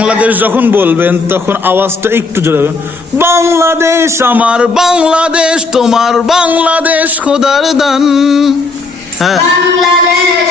বাংলাদেশ যখন বলবেন তখন আওয়াজটা একটু জোরে হবে। বাংলাদেশ আমার বাংলাদেশ, তোমার বাংলাদেশ খোদার দান। হ্যাঁ, বাংলাদেশ